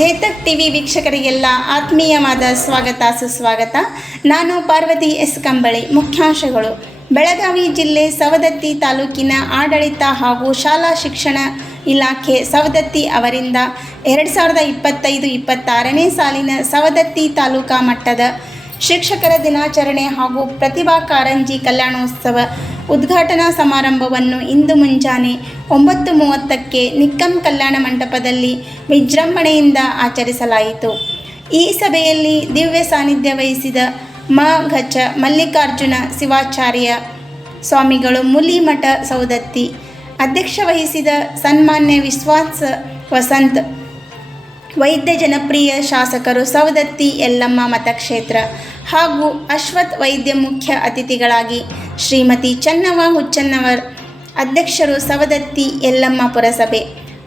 Chetak TV ವೀಕ್ಷಕರಿಗೆಲ್ಲ ಆತ್ಮೀಯವಾದ ಸ್ವಾಗತ ಸುಸ್ವಾಗತ. ನಾನು ಪಾರ್ವತಿ ಎಸ್ ಕಂಬಳಿ. ಮುಖ್ಯಾಂಶಗಳು: ಬೆಳಗಾವಿ ಜಿಲ್ಲೆ ಸವದತ್ತಿ ತಾಲೂಕಿನ ಆಡಳಿತ ಹಾಗೂ ಶಾಲಾ ಶಿಕ್ಷಣ ಇಲಾಖೆ ಸವದತ್ತಿ ಅವರಿಂದ 2025-26ನೇ ಸಾಲಿನ ಸವದತ್ತಿ ತಾಲೂಕಾ ಮಟ್ಟದ ಶಿಕ್ಷಕರ ದಿನಾಚರಣೆ ಹಾಗೂ ಪ್ರತಿಭಾ ಕಾರಂಜಿ ಕಲ್ಯಾಣೋತ್ಸವ ಉದ್ಘಾಟನಾ ಸಮಾರಂಭವನ್ನು ಇಂದು ಮುಂಜಾನೆ 9:30ಕ್ಕೆ ನಿಕ್ಕಂ ಕಲ್ಯಾಣ ಮಂಟಪದಲ್ಲಿ ವಿಜೃಂಭಣೆಯಿಂದ ಆಚರಿಸಲಾಯಿತು. ಈ ಸಭೆಯಲ್ಲಿ ದಿವ್ಯ ಸಾನ್ನಿಧ್ಯ ವಹಿಸಿದ ಮ.ಘಚ ಮಲ್ಲಿಕಾರ್ಜುನ ಶಿವಾಚಾರ್ಯ ಸ್ವಾಮಿಗಳು ಮುಲಿಮಠ ಸೌದತ್ತಿ, ಅಧ್ಯಕ್ಷ ವಹಿಸಿದ ಸನ್ಮಾನ್ಯ ವಿಶ್ವಾಸ ವಸಂತ್ ವೈದ್ಯ ಜನಪ್ರಿಯ ಶಾಸಕರು ಸವದತ್ತಿ ಯಲ್ಲಮ್ಮ ಮತಕ್ಷೇತ್ರ ಹಾಗೂ ಅಶ್ವಥ್ ವೈದ್ಯ ಮುಖ್ಯ ಅತಿಥಿಗಳಾಗಿ ಶ್ರೀಮತಿ ಚೆನ್ನವ್ವ ಹುಚ್ಚನ್ನವರ್ ಅಧ್ಯಕ್ಷರು ಸವದತ್ತಿ ಯಲ್ಲಮ್ಮ ಪುರಸಭೆ,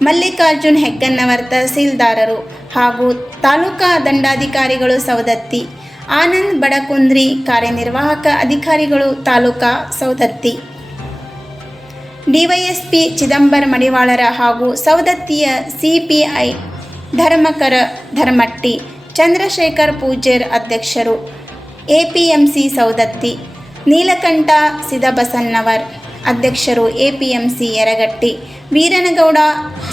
ಮಲ್ಲಿಕಾರ್ಜುನ್ ಹೆಗ್ಗನ್ನವರ್ ತಹಸೀಲ್ದಾರರು ಹಾಗೂ ತಾಲೂಕಾ ದಂಡಾಧಿಕಾರಿಗಳು ಸವದತ್ತಿ, ಆನಂದ್ ಬಡಕುಂದ್ರಿ ಕಾರ್ಯನಿರ್ವಾಹಕ ಅಧಿಕಾರಿಗಳು ತಾಲೂಕಾ ಸವದತ್ತಿ, ಡಿವೈಎಸ್ಪಿ ಚಿದಂಬರ ಮಡಿವಾಳರ ಹಾಗೂ ಸವದತ್ತಿಯ ಸಿಪಿಐ ಧರ್ಮಕರ ಧರ್ಮಟ್ಟಿ, ಚಂದ್ರಶೇಖರ್ ಪೂಜೇರ್ ಅಧ್ಯಕ್ಷರು, ಎಪಿಎಂಸಿ ಸವದತ್ತಿ, ನೀಲಕಂಠ ಸಿದಬಸನ್ನವರ್ ಅಧ್ಯಕ್ಷರು, ಎಪಿಎಂಸಿ ಯರಗಟ್ಟಿ, ವೀರನಗೌಡ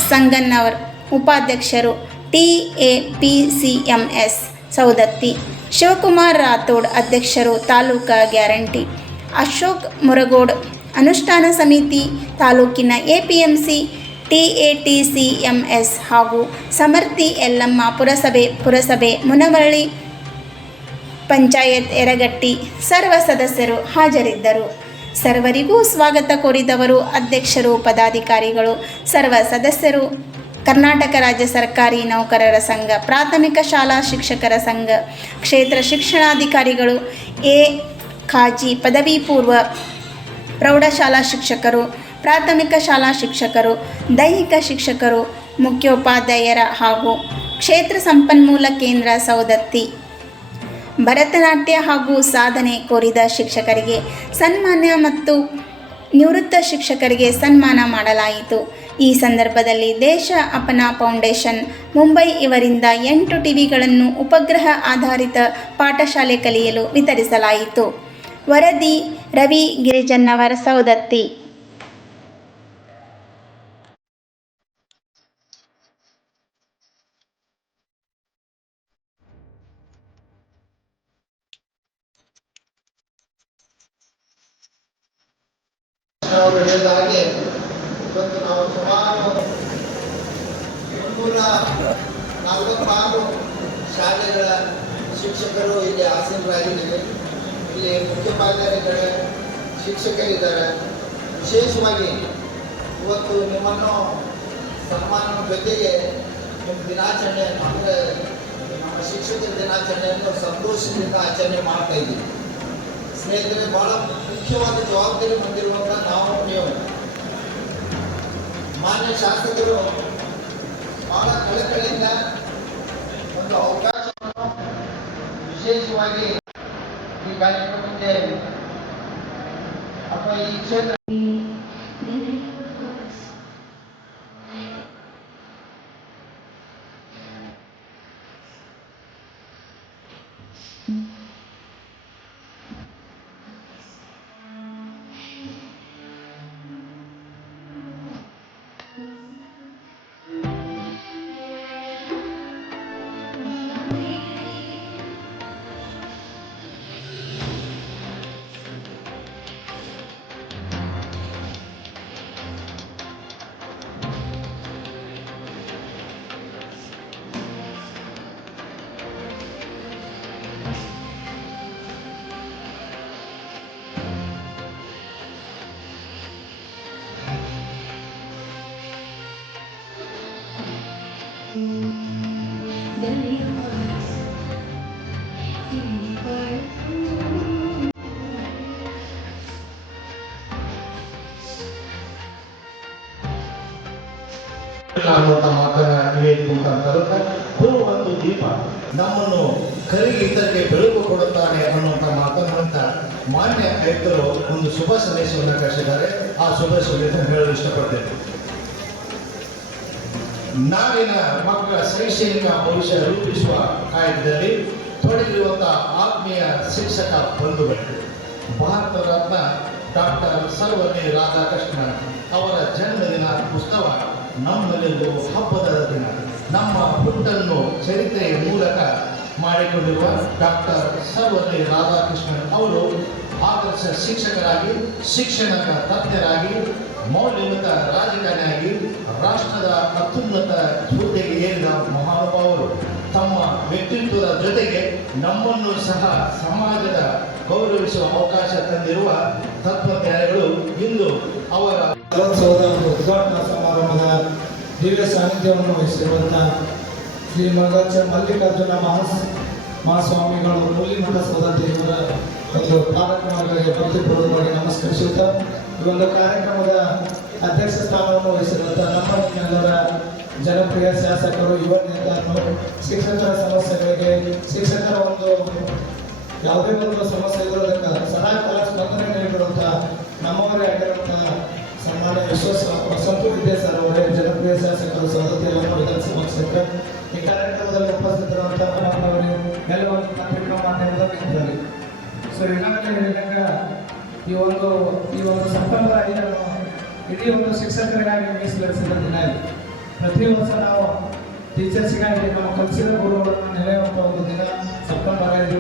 ಸಂಗನ್ನವರ್ ಉಪಾಧ್ಯಕ್ಷರು, ಟಿಎಪಿಸಿಎಂಎಸ್ ಸವದತ್ತಿ, ಶಿವಕುಮಾರ್ ರಾಥೋಡ್ ಅಧ್ಯಕ್ಷರು, ತಾಲೂಕಾ ಗ್ಯಾರಂಟಿ, ಅಶೋಕ್ ಮುರಗೋಡ್ ಅನುಷ್ಠಾನ ಸಮಿತಿ ತಾಲೂಕಿನ ಎಪಿಎಂಸಿ ಟಿಎಟಿಸಿಎಂಎಸ್ ಹಾಗೂ ಸಮರ್ಥಿ ಯಲ್ಲಮ್ಮ ಪುರಸಭೆ ಮುನವಳ್ಳಿ ಪಂಚಾಯತ್ ಯರಗಟ್ಟಿ ಸರ್ವ ಸದಸ್ಯರು ಹಾಜರಿದ್ದರು. ಸರ್ವರಿಗೂ ಸ್ವಾಗತ ಕೋರಿದವರು ಅಧ್ಯಕ್ಷರು, ಪದಾಧಿಕಾರಿಗಳು, ಸರ್ವ ಸದಸ್ಯರು, ಕರ್ನಾಟಕ ರಾಜ್ಯ ಸರ್ಕಾರಿ ನೌಕರರ ಸಂಘ, ಪ್ರಾಥಮಿಕ ಶಾಲಾ ಶಿಕ್ಷಕರ ಸಂಘ, ಕ್ಷೇತ್ರ ಶಿಕ್ಷಣಾಧಿಕಾರಿಗಳು, ಖಾಜಿ ಪದವಿ ಪೂರ್ವ ಪ್ರೌಢಶಾಲಾ ಶಿಕ್ಷಕರು, ಪ್ರಾಥಮಿಕ ಶಾಲಾ ಶಿಕ್ಷಕರು, ದೈಹಿಕ ಶಿಕ್ಷಕರು, ಮುಖ್ಯೋಪಾಧ್ಯಾಯರ ಹಾಗೂ ಕ್ಷೇತ್ರ ಸಂಪನ್ಮೂಲ ಕೇಂದ್ರ ಸವದತ್ತಿ, ಭರತನಾಟ್ಯ ಹಾಗೂ ಸಾಧನೆ ಕೋರಿದ ಶಿಕ್ಷಕರಿಗೆ ಸನ್ಮಾನ ಮತ್ತು ನಿವೃತ್ತ ಶಿಕ್ಷಕರಿಗೆ ಸನ್ಮಾನ ಮಾಡಲಾಯಿತು. ಈ ಸಂದರ್ಭದಲ್ಲಿ ದೇಶ ಅಪನಾ ಫೌಂಡೇಶನ್ ಮುಂಬೈ ಇವರಿಂದ 8 ಟಿವಿಗಳನ್ನು ಉಪಗ್ರಹ ಆಧಾರಿತ ಪಾಠಶಾಲೆ ಕಲಿಯಲು ವಿತರಿಸಲಾಯಿತು. ವರದಿ ರವಿ ಗಿರಿಜನ್ನವರ ಸವದತ್ತಿ. ಅವರು ಹೇಳಿದ ಹಾಗೆ ಇವತ್ತು ನಾವು ಸುಮಾರು 846 ಶಾಲೆಗಳ ಶಿಕ್ಷಕರು ಇಲ್ಲಿ ಆಸೀನರಾಗಿದ್ದೀವಿ. ಇಲ್ಲಿ ಮುಖ್ಯೋಪಾಧ್ಯಾಯರುಗಳು ಶಿಕ್ಷಕರಿದ್ದಾರೆ. ವಿಶೇಷವಾಗಿ ಇವತ್ತು ನಿಮ್ಮನ್ನು ಸನ್ಮಾನದ ಜೊತೆಗೆ ನಿಮ್ಮ ದಿನಾಚರಣೆ ಅಂದರೆ ನಮ್ಮ ಶಿಕ್ಷಕರ ದಿನಾಚರಣೆಯನ್ನು ಸಂತೋಷದಿಂದ ಆಚರಣೆ ಮಾಡ್ತಾ ಇದ್ದೀವಿ. ಸ್ನೇಹಿತರೆ, ಬಹಳ ಮುಖ್ಯವಾದ ಜವಾಬ್ದಾರಿ ಹೊಂದಿರುವಂಥ ನಾವು ನೀವು ಮಾನ್ಯ ಶಾಸಕರು ಬಹಳ ಕಳಕಳಿಯಿಂದ ಒಂದು ಅವಕಾಶವನ್ನು ವಿಶೇಷವಾಗಿ ಈ ಕಾರ್ಯಕ್ರಮಕ್ಕೆ ಅಥವಾ ಈ ಕ್ಷೇತ್ರ ಒಂದು ದೀಪ ನಮ್ಮನ್ನು ಕರಿಗೆ ಇದ್ದಕ್ಕೆ ಬೆಳಕು ಕೊಡುತ್ತಾನೆ ಅನ್ನುವಂಥ ಮಾತನಾಡುತ್ತ ಮಾನ್ಯ ಆಯುಕ್ತರು ಒಂದು ಶುಭ ಸಂದೇಶವನ್ನು ಕಳಿಸಿದ್ದಾರೆ. ಆ ಶುಭ ಸಂದೇಶ ಹೇಳಲು ಇಷ್ಟಪಡ್ತೇನೆ. ನಾಡಿನ ಮಕ್ಕಳ ಶೈಕ್ಷಣಿಕ ಭವಿಷ್ಯ ರೂಪಿಸುವ ಕಾಯಕದಲ್ಲಿ ತೊಡಗಿರುವಂತಹ ಆತ್ಮೀಯ ಶಿಕ್ಷಕ ಬಂಧುಗಳು, ಭಾರತ ರತ್ನ ಡಾಕ್ಟರ್ ಸರ್ವಪಲ್ಲಿ ರಾಧಾಕೃಷ್ಣನ್ ಅವರ ಜನ್ಮದಿನ ಉತ್ಸವ ನಮ್ಮಲ್ಲಿಂದು ಹಬ್ಬದ ದಿನ. ನಮ್ಮ ಹುಟ್ಟನ್ನು ಚರಿತ್ರೆಯ ಮೂಲಕ ಮಾಡಿಕೊಂಡಿರುವ ಡಾಕ್ಟರ್ ಸರ್ವಪಲ್ಲಿ ರಾಧಾಕೃಷ್ಣನ್ ಅವರು ಆದರ್ಶ ಶಿಕ್ಷಕರಾಗಿ, ಶಿಕ್ಷಣದ ತಜ್ಞರಾಗಿ, ಮೌಲ್ಯಯುತ ರಾಜಕಾರಣಿಯಾಗಿ ರಾಷ್ಟ್ರದ ಅತ್ಯುನ್ನತ ಹುದ್ದೆಗೆ ಏರಿದ ಮಹಾನುಭಾವರು. ತಮ್ಮ ವ್ಯಕ್ತಿತ್ವದ ಜೊತೆಗೆ ನಮ್ಮನ್ನು ಸಹ ಸಮಾಜದ ಗೌರವಿಸುವ ಅವಕಾಶ ತಂದಿರುವ ತತ್ವಜ್ಞಾನಿಗಳು. ಇಂದು ಅವರ ಕಲೋತ್ಸವದ ಉದ್ಘಾಟನಾ ಸಮಾರಂಭದ ದಿವ್ಯ ಸಾನ್ನಿಧ್ಯವನ್ನು ವಹಿಸಿರುವಂತಹ ಶ್ರೀ ಮಲ್ಲಿಕಾರ್ಜುನ ಮಹಾಸ್ವಾಮಿಗಳು ಮೂಲಿಮಠ ಸೌದತ್ತಿಯವರ ಒಂದು ಕಾರ್ಯಕ್ರಮಗಳಿಗೆ ಭಕ್ತಿಪೂರ್ವಕವಾಗಿ ನಮಸ್ಕರಿಸುತ್ತಾ ಈ ಒಂದು ಕಾರ್ಯಕ್ರಮದ ಅಧ್ಯಕ್ಷ ಸ್ಥಾನವನ್ನು ವಹಿಸಿರುವಂತಹ ನಮ್ಮ ನಿಮ್ಮೆಲ್ಲರ ಜನಪ್ರಿಯ ಶಾಸಕರು, ಯುವ ನೇತಾರರು, ಶಿಕ್ಷಕರ ಸಮಸ್ಯೆಗಳಿಗೆ, ಶಿಕ್ಷಕರ ಒಂದು ಯಾವುದೇ ಒಂದು ಸಮಸ್ಯೆ ಇರೋದಕ್ಕೆ ಸದಾಕಾಲ ಸ್ಪಂದನೆ ನೀಡಿರುವಂತಹ ನಮ್ಮವರೇ ಆಗಿರುವಂತಹ ಸನ್ಮಾನ್ಯ ವಸಂತ ವಿದ್ಯಾಸರ್ ಅವರೇ, ಜನಪ್ರಿಯ ಶಾಸಕರು, ಸೌದತ್ತಿಯ ವಿಧಾನಸಭಾ ಕ್ಷೇತ್ರ, ಈ ಕಾರ್ಯಕ್ರಮದಲ್ಲಿ ಉಪಸ್ಥಿತರಿರುವಂತಹ ಎಲ್ಲವೂ ಪತ್ರಿಕಾ ಮಾಧ್ಯಮದ ಮಿತ್ರರು. ಸೊ ಈಗಾಗಲೇ ಹೇಳಿದಾಗ ಈ ಒಂದು ಸಂಪ್ರದಾಯವನ್ನು ಇಡೀ ಒಂದು ಶಿಕ್ಷಕರಿಗಾಗಿ ಮೀಸಲಿರಿಸಿದ ದಿನ ಇದೆ. ಪ್ರತಿ ವರ್ಷ ನಾವು ಟೀಚರ್ಸ್ಗಾಗಿ ನಾವು ಕಲಿಸಿದ ಗುರುಗಳನ್ನು ನೆನೆಯುವಂಥ ಒಂದು ದಿನ ಸೆಪ್ಟೆಂಬರ್ 5.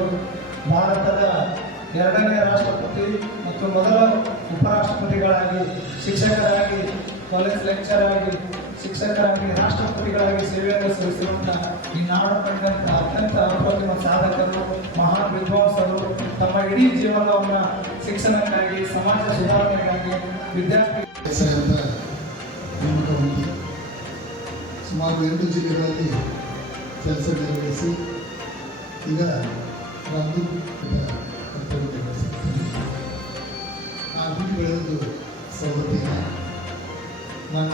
ಭಾರತದ 2ನೇ ರಾಷ್ಟ್ರಪತಿ ಮತ್ತು ಮೊದಲ ಉಪರಾಷ್ಟ್ರಪತಿಗಳಾಗಿ, ಶಿಕ್ಷಕರಾಗಿ, ಕಾಲೇಜ್ ಲೆಕ್ಚರ್ ಆಗಿ, ಶಿಕ್ಷಕರಾಗಿ, ರಾಷ್ಟ್ರಪತಿಗಳಾಗಿ ಸೇವೆಯನ್ನು ಸಲ್ಲಿಸಿರುವಂತಹ ಈ ನಾಡು ಕಂಡಂಥ ಅತ್ಯಂತ ಅಪ್ರತಿಮ ಸಾಧಕರು, ಮಹಾನ್ ವಿದ್ವಾಂಸರು ತಮ್ಮ ಇಡೀ ಜೀವನವನ್ನು ಶಿಕ್ಷಣಕ್ಕಾಗಿ, ಸಮಾಜ ಸುಧಾರಣೆಗಾಗಿ, ವಿದ್ಯಾರ್ಥಿ ಅಂತ ನೇಮಕ ಹೊಂದಿ ಸುಮಾರು 2 ಜಿಲ್ಲೆಗಳಲ್ಲಿ ಕೆಲಸ ನಿರ್ವಹಿಸಿ ಈಗ ರಾಮದುರ್ಗ ಕರ್ತವ್ಯ ನಿರ್ವಹಿಸುತ್ತೇನೆ. ನಾನು ಹುಟ್ಟಿ ಬೆಳೆದು ಸೌದತ್ತಿನ ನನ್ನ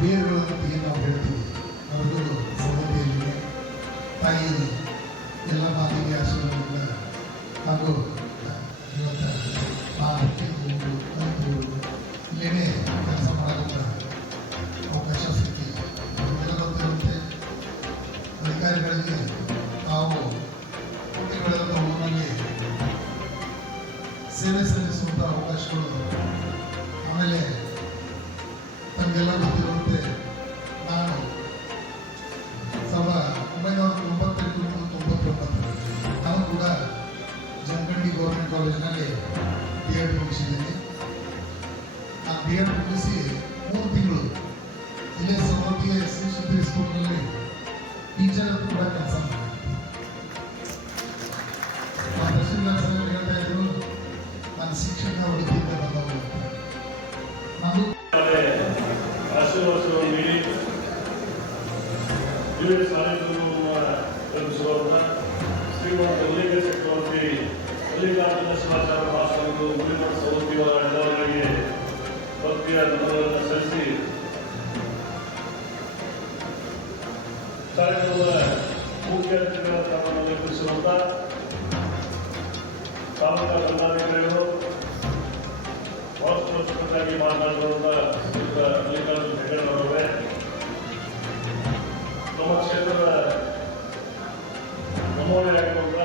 ಬೇರುಗಳನ್ನು ಏನು ನಾವು ಹೇಳ್ತೀವಿ ಅವ್ರದ್ದು ಸೌದತ್ತಿಯಲ್ಲಿದೆ. ತಾಯಿ ಎಲ್ಲ ಮಾತಿಗೆ ಆಶೀರ್ವಾದದಿಂದ ಹಾಗೂ ಇವತ್ತು ಇಲ್ಲೇನೆ ಕೆಲಸ ಮಾಡೋದಕ್ಕೆ ಅವಕಾಶ ಸಿಕ್ಕಿದೆ. ಎಲ್ಲ ಗೊತ್ತಿರುತ್ತೆ ಅಧಿಕಾರಿಗಳಿಗೆ ನಾವು ಹುಟ್ಟಿ ಬೆಳೆದ ಊರಿನಲ್ಲಿ ಸೇವೆ ಸಲ್ಲಿಸುವಂಥ ಅವಕಾಶಗಳು. ಆಮೇಲೆ ತಮಗೆಲ್ಲ ಗೊತ್ತಿರುವಂತೆ ನಾನು 1998-99 ನಾನು ಕೂಡ ಜಮಖಂಡಿ ಗೌರ್ಮೆಂಟ್ ಕಾಲೇಜಿನಲ್ಲಿ B.Ed ಮುಗಿಸಿದ್ದೀನಿ. ಆ B.Ed ಮುಗಿಸಿ 3 ತಿಂಗಳು ಇಲ್ಲೇ ಸೌದತ್ತಿಯ ಶ್ರೀ ಸ್ಕೂಲ್ನಲ್ಲಿ ಟೀಚರ್ ಕೂಡ ಕೆಲಸ ಮಾಡಿದೆ. ಆ ತಹಸೀಲ್ದಾರ್ ಸರ್ ಹೇಳ್ತಾ ಇದ್ರು, ನಾನು ಶಿಕ್ಷಕ ವೃತ್ತಿಯಿಂದ ಬಂದವರು. ನಾನು ಆಶೀರ್ವಾದವನ್ನು ನೀಡಿ ದಿವ್ಯ ಸಾನ್ನಿಧ್ಯವನ್ನು ಕಲ್ಪಿಸುವವರನ್ನ ಶ್ರೀಮಂತ ಉಲ್ಲೇಖ ಚಕ್ರವರ್ತಿ ಮಲ್ಲಿಕಾರ್ಜುನ ಶಿವಾಚಾರ್ಯ ಮಹಾಸ್ವಾಮಿಗಳು ಮೂಲಿಮಠ ಸೌದತ್ತಿಯವರ ಎಲ್ಲವರಿಗೆ ಭಕ್ತಿಯ ಧನ್ಯವಾದಗಳನ್ನು ಸಲ್ಲಿಸಿ ಕಾರ್ಯಕ್ರಮದ ಮುಖ್ಯ ಅತಿಥಿಗಳ ಸ್ಥಾನವನ್ನು ನಿರ್ವಹಿಸಿರುವಂಥ ತಾಲೂಕಾ ದಂಡಾಧಿಕಾರಿಗಳು, ವಾಸ್ತುಶಿಲ್ಪಕ್ಕಾಗಿ ಮಾತನಾಡಿರುವಂಥ ಶ್ರೀಯುತ ಮಲ್ಲಿಕಾರ್ಜುನ ಹೆಗಡೆಯವರವರೇ, ನಮ್ಮ ಕ್ಷೇತ್ರದ ನಮ್ಮವರೇ ಆಗಿರುವಂಥ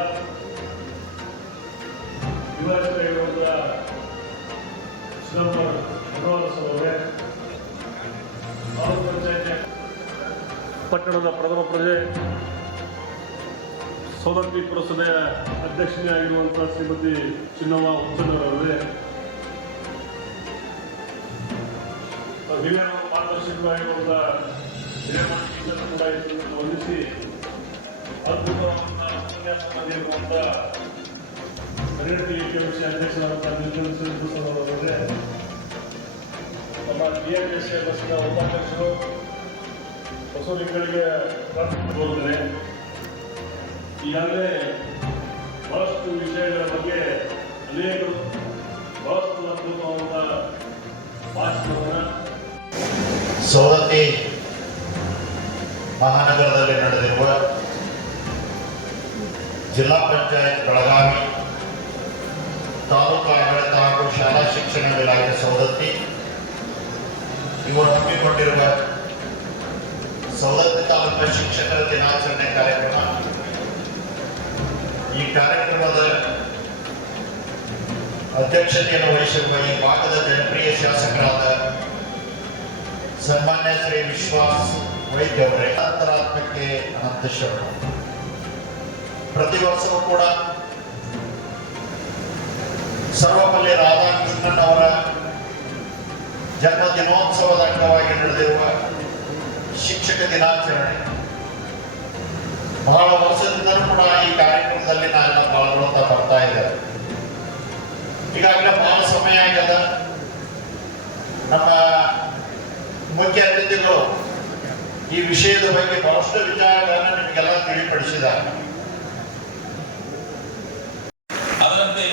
ಯುವಕರಾಗಿರುವಂಥ ಶ್ರೀರಾಮ್ ಅವರೇ, ತಾಲೂಕು ಪಂಚಾಯತ್ ಪಟ್ಟಣದ ಪ್ರಥಮ ಪ್ರಜೆ ಸೌದತ್ತಿ ಪುರಸಭೆಯ ಅಧ್ಯಕ್ಷನೇ ಆಗಿರುವಂಥ ಶ್ರೀಮತಿ ಚಿನ್ನವ್ವ ಉಚ್ಚನವರವರೇ, ಹಿರಿಯರ ಮಾರ್ಗದರ್ಶಕರಾಗಿರುವಂಥ ಹಿರೇಮಠ ಟೀಚರ್ ಕೂಡ ಇದನ್ನು ವಂದಿಸಿ ಅದ್ಭುತವಾದ ಉಪನ್ಯಾಸ ನೀಡಿರುವಂಥ ಕನ್ನಡತಿ ಕೆಮಿಸಿ ಅಧ್ಯಕ್ಷರಾದಂಥ ನಿರ್ಮಲವರವರೇ, ನಮ್ಮ DMSA ಬಸ್ನ ಉಪಾಧ್ಯಕ್ಷರು ಹೊಸಲಿಂಗಳಿಗೆ ಹೋದರೆ ಈಗಾಗಲೇ ಬಹಳಷ್ಟು ವಿಷಯಗಳ ಬಗ್ಗೆ ಅನೇಕರು ಬಹಳಷ್ಟು ಅದ್ಭುತವಾದ ಭಾಷಣವನ್ನು ಸೌದತ್ತಿ ಮಹಾನಗರದಲ್ಲಿ ನಡೆದಿರುವ ಜಿಲ್ಲಾ ಪಂಚಾಯತ್ ಬೆಳಗಾವಿ ತಾಲೂಕು ಆಡಳಿತ ಹಾಗೂ ಶಾಲಾ ಶಿಕ್ಷಣ ಇಲಾಖೆ ಸೌದತ್ತಿ ಇವರು ಹಮ್ಮಿಕೊಂಡಿರುವ ಶಿಕ್ಷಕರ ದಿನಾಚರಣೆ ಕಾರ್ಯಕ್ರಮ. ಈ ಕಾರ್ಯಕ್ರಮದ ಅಧ್ಯಕ್ಷತೆಯನ್ನು ವಹಿಸಿರುವ ಈ ಭಾಗದ ಜನಪ್ರಿಯ ಶಾಸಕರಾದ ಸನ್ಮಾನ್ಯ ಶ್ರೀ ವಿಶ್ವಾಸ್ ವೈದ್ಯ ಅವರೇ ಅಂತರಾತ್ಮಕ್ಕೆ ಅನಂತ ಶರಣ. ಪ್ರತಿ ವರ್ಷವೂ ಕೂಡ ಸರ್ವಪಲ್ಲಿ ರಾಧಾಕೃಷ್ಣನ್ ಅವರ ಜನ್ಮ ದಿನೋತ್ಸವದ ಅಂಗವಾಗಿ ನಡೆದಿರುವ ಶಿಕ್ಷಕ ದಿನಾಚರಣೆ ಬಹಳ ವರ್ಷದಿಂದಲೂ ಕೂಡ ಈ ಕಾರ್ಯಕ್ರಮದಲ್ಲಿ ನಾವೆಲ್ಲ ಪಾಲ್ಗೊಳ್ತಾ ಬರ್ತಾ ಇದ್ದೇವೆ. ಈಗಾಗಲೇ ಬಹಳ ಸಮಯ ಆಗ್ಯದ. ನಮ್ಮ ಮುಖ್ಯ ಅತಿಥಿಗಳು ಈ ವಿಷಯದ ಬಗ್ಗೆ ಬಹಳಷ್ಟು ವಿಚಾರಗಳನ್ನು ನಿಮಗೆಲ್ಲ ತಿಳಿಪಡಿಸಿದ್ದಾರೆ. ಅದರಂತೆ